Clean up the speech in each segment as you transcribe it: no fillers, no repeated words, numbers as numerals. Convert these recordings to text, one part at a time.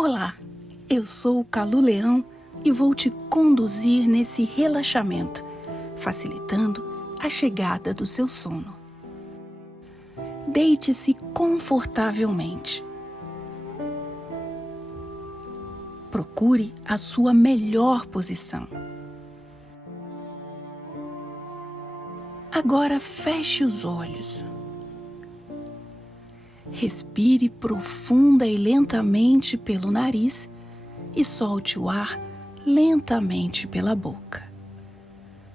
Olá, eu sou o Calu Leão e vou te conduzir nesse relaxamento, facilitando a chegada do seu sono. Deite-se confortavelmente. Procure a sua melhor posição. Agora feche os olhos. Respire profunda e lentamente pelo nariz e solte o ar lentamente pela boca.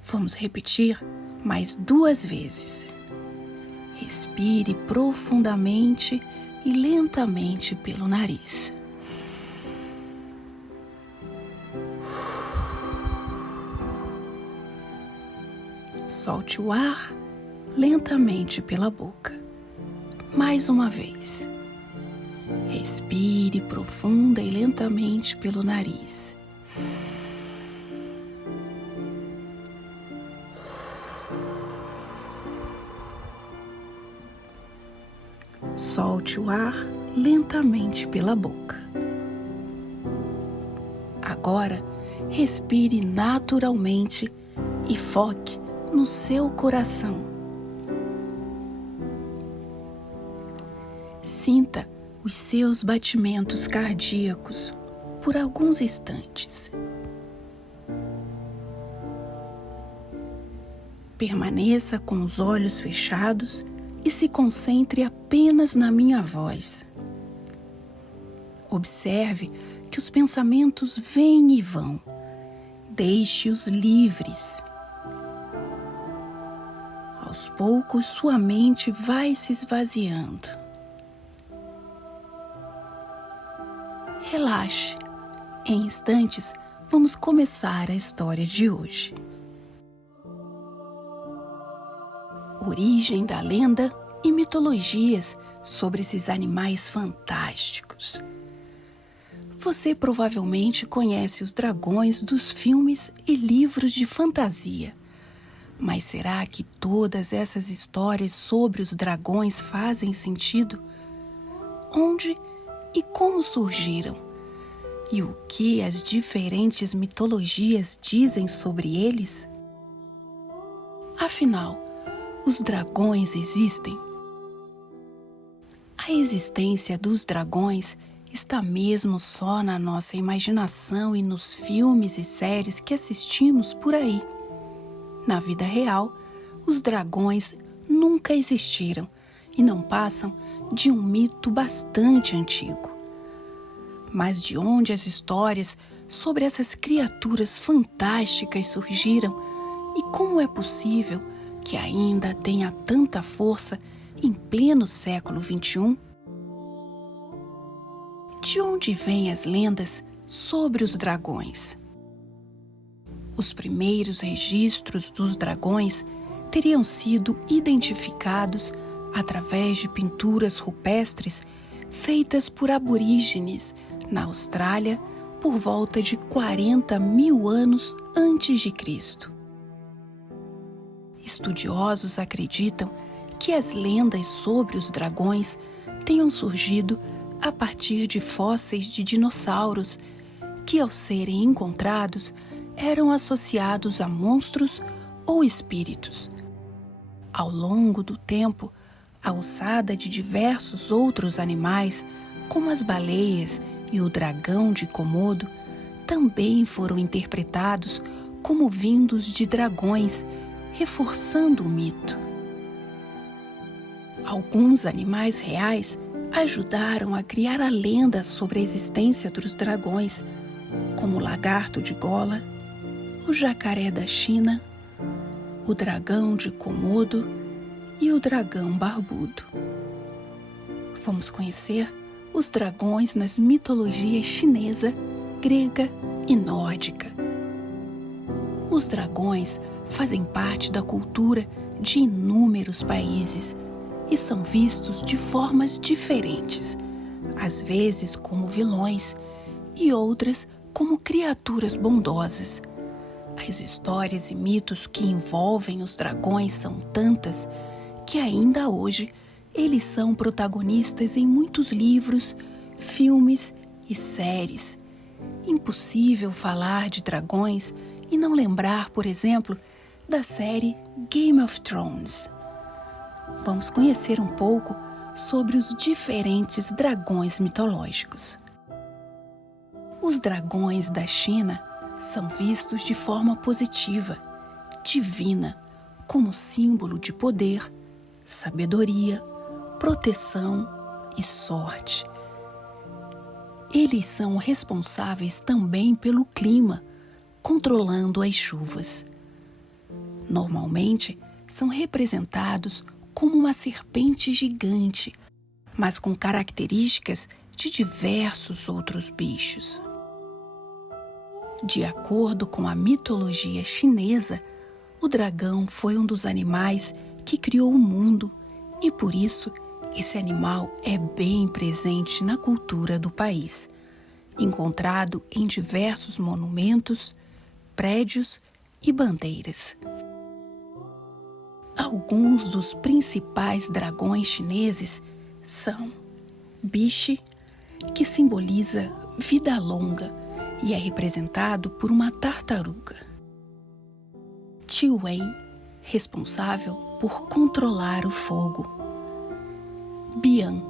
Vamos repetir mais 2 vezes. Respire profundamente e lentamente pelo nariz. Solte o ar lentamente pela boca. Mais uma vez. Respire profunda e lentamente pelo nariz. Solte o ar lentamente pela boca. Agora, respire naturalmente e foque no seu coração. Sinta os seus batimentos cardíacos por alguns instantes. Permaneça com os olhos fechados e se concentre apenas na minha voz. Observe que os pensamentos vêm e vão. Deixe-os livres. Aos poucos, sua mente vai se esvaziando. Relaxe. Em instantes, vamos começar a história de hoje. Origem da lenda e mitologias sobre esses animais fantásticos. Você provavelmente conhece os dragões dos filmes e livros de fantasia. Mas será que todas essas histórias sobre os dragões fazem sentido? Onde e como surgiram? E o que as diferentes mitologias dizem sobre eles? Afinal, os dragões existem? A existência dos dragões está mesmo só na nossa imaginação e nos filmes e séries que assistimos por aí. Na vida real, os dragões nunca existiram e não passam de um mito bastante antigo. Mas de onde as histórias sobre essas criaturas fantásticas surgiram e como é possível que ainda tenha tanta força em pleno século XXI? De onde vêm as lendas sobre os dragões? Os primeiros registros dos dragões teriam sido identificados através de pinturas rupestres feitas por aborígenes na Austrália por volta de 40 mil anos antes de Cristo. Estudiosos acreditam que as lendas sobre os dragões tenham surgido a partir de fósseis de dinossauros que, ao serem encontrados, eram associados a monstros ou espíritos. Ao longo do tempo, a ossada de diversos outros animais, como as baleias e o dragão de Komodo, também foram interpretados como vindos de dragões, reforçando o mito. Alguns animais reais ajudaram a criar a lenda sobre a existência dos dragões, como o lagarto de Gola, o jacaré da China, o dragão de Komodo e o dragão barbudo. Vamos conhecer os dragões nas mitologias chinesa, grega e nórdica. Os dragões fazem parte da cultura de inúmeros países e são vistos de formas diferentes, às vezes como vilões e outras como criaturas bondosas. As histórias e mitos que envolvem os dragões são tantas que ainda hoje eles são protagonistas em muitos livros, filmes e séries. Impossível falar de dragões e não lembrar, por exemplo, da série Game of Thrones. Vamos conhecer um pouco sobre os diferentes dragões mitológicos. Os dragões da China são vistos de forma positiva, divina, como símbolo de poder, sabedoria, proteção e sorte. Eles são responsáveis também pelo clima, controlando as chuvas. Normalmente, são representados como uma serpente gigante, mas com características de diversos outros bichos. De acordo com a mitologia chinesa, o dragão foi um dos animais que criou o mundo e, por isso, esse animal é bem presente na cultura do país, encontrado em diversos monumentos, prédios e bandeiras. Alguns dos principais dragões chineses são Biche, que simboliza vida longa e é representado por uma tartaruga. Tiwen, responsável por controlar o fogo. Bian,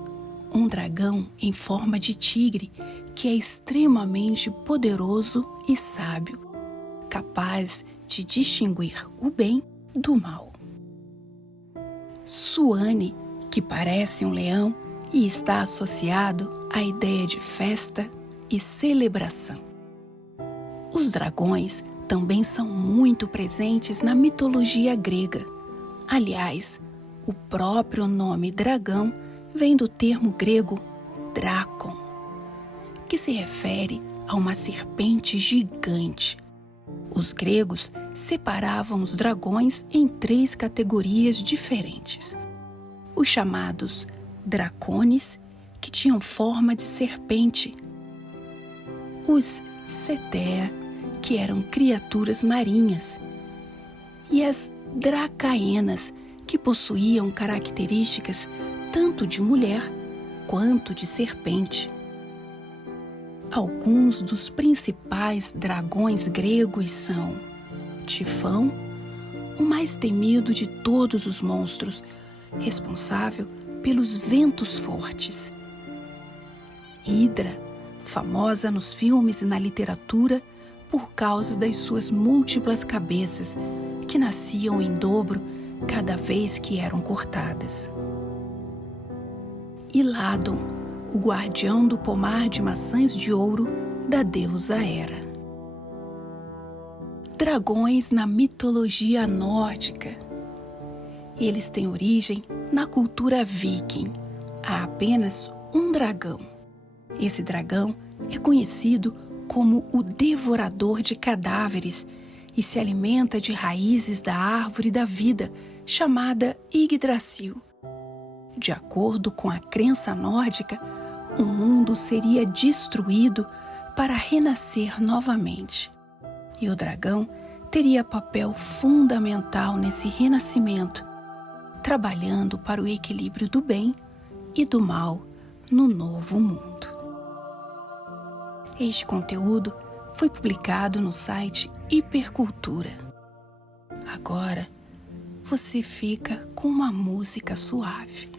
um dragão em forma de tigre que é extremamente poderoso e sábio, capaz de distinguir o bem do mal. Suane, que parece um leão e está associado à ideia de festa e celebração. Os dragões também são muito presentes na mitologia grega. Aliás, o próprio nome dragão vem do termo grego drakon, que se refere a uma serpente gigante. Os gregos separavam os dragões em 3 categorias diferentes. Os chamados dracones, que tinham forma de serpente. Os cetea, que eram criaturas marinhas. E as dracaenas, que possuíam características tanto de mulher quanto de serpente. Alguns dos principais dragões gregos são Tifão, o mais temido de todos os monstros, responsável pelos ventos fortes. Hidra, famosa nos filmes e na literatura por causa das suas múltiplas cabeças, que nasciam em dobro cada vez que eram cortadas. E Ladon, o guardião do pomar de maçãs de ouro da deusa Hera. Dragões na mitologia nórdica. Eles têm origem na cultura viking. Há apenas um dragão. Esse dragão é conhecido como o devorador de cadáveres e se alimenta de raízes da árvore da vida, chamada Yggdrasil. De acordo com a crença nórdica, o mundo seria destruído para renascer novamente. E o dragão teria papel fundamental nesse renascimento, trabalhando para o equilíbrio do bem e do mal no novo mundo. Este conteúdo foi publicado no site Hipercultura. Agora, você fica com uma música suave.